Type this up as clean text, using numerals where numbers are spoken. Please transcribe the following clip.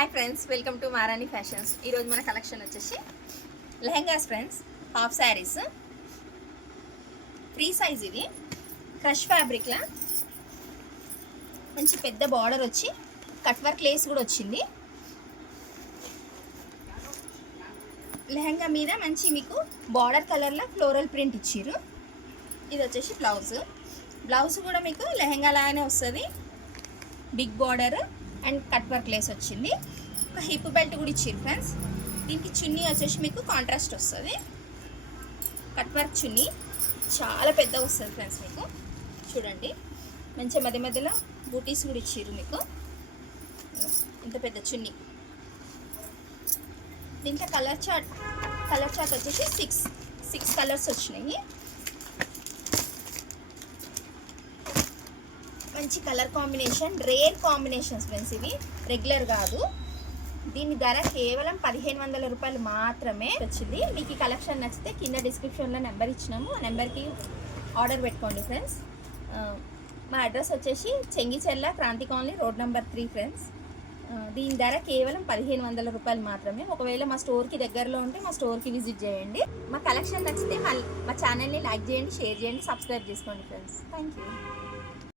Hi friends, welcome to Maarani fashions. ఈరోజు మన collection వచ్చేసి lehengas friends, half saris, free size. ఇది క్రష్ ఫ్యాబ్రిక్లా మంచి పెద్ద బార్డర్ వచ్చి కట్ వర్క్ లేస్ కూడా వచ్చింది. లెహెంగా మీద మంచి మీకు బార్డర్ కలర్లో ఫ్లోరల్ ప్రింట్ ఇచ్చిర్రు. ఇది వచ్చేసి బ్లౌజ్ కూడా మీకు లెహెంగా లాగానే వస్తుంది. Big border and cut work lace వచ్చింది. ఒక హిప్ బెల్ట్ కూడా ఇచ్చారు ఫ్రెండ్స్. దీనికి చున్నీ వచ్చేసి మీకు కాంట్రాస్ట్ వస్తుంది. కట్ వర్క్ చున్నీ చాలా పెద్దగా వస్తుంది ఫ్రెండ్స్. మీకు చూడండి, మంచిగా మధ్య మధ్యలో బూటీస్ కూడా ఇచ్చారు మీకు. ఇంత పెద్ద చున్నీ. దీంట్లో కలర్ చార్ట్ వచ్చేసి సిక్స్ కలర్స్ వచ్చినాయి. మంచి colour combination, rare combinations friends. ఇవి రెగ్యులర్ కాదు. దీని ధర కేవలం 1500 రూపాయలు మాత్రమే వచ్చింది. మీకు ఈ కలెక్షన్ నచ్చితే కింద డిస్క్రిప్షన్లో నెంబర్ ఇచ్చినాము. ఆ నెంబర్కి ఆర్డర్ పెట్టుకోండి ఫ్రెండ్స్. మా అడ్రస్ వచ్చేసి Chengicherla, Kranti colony, road number 3 friends. దీని ధర కేవలం 1500 రూపాయలు మాత్రమే. ఒకవేళ మా స్టోర్కి దగ్గరలో ఉంటే మా స్టోర్కి విజిట్ చేయండి. మా కలెక్షన్ నచ్చితే మా ఛానల్ని లైక్ చేయండి, షేర్ చేయండి, సబ్స్క్రైబ్ చేసుకోండి ఫ్రెండ్స్. Thank you.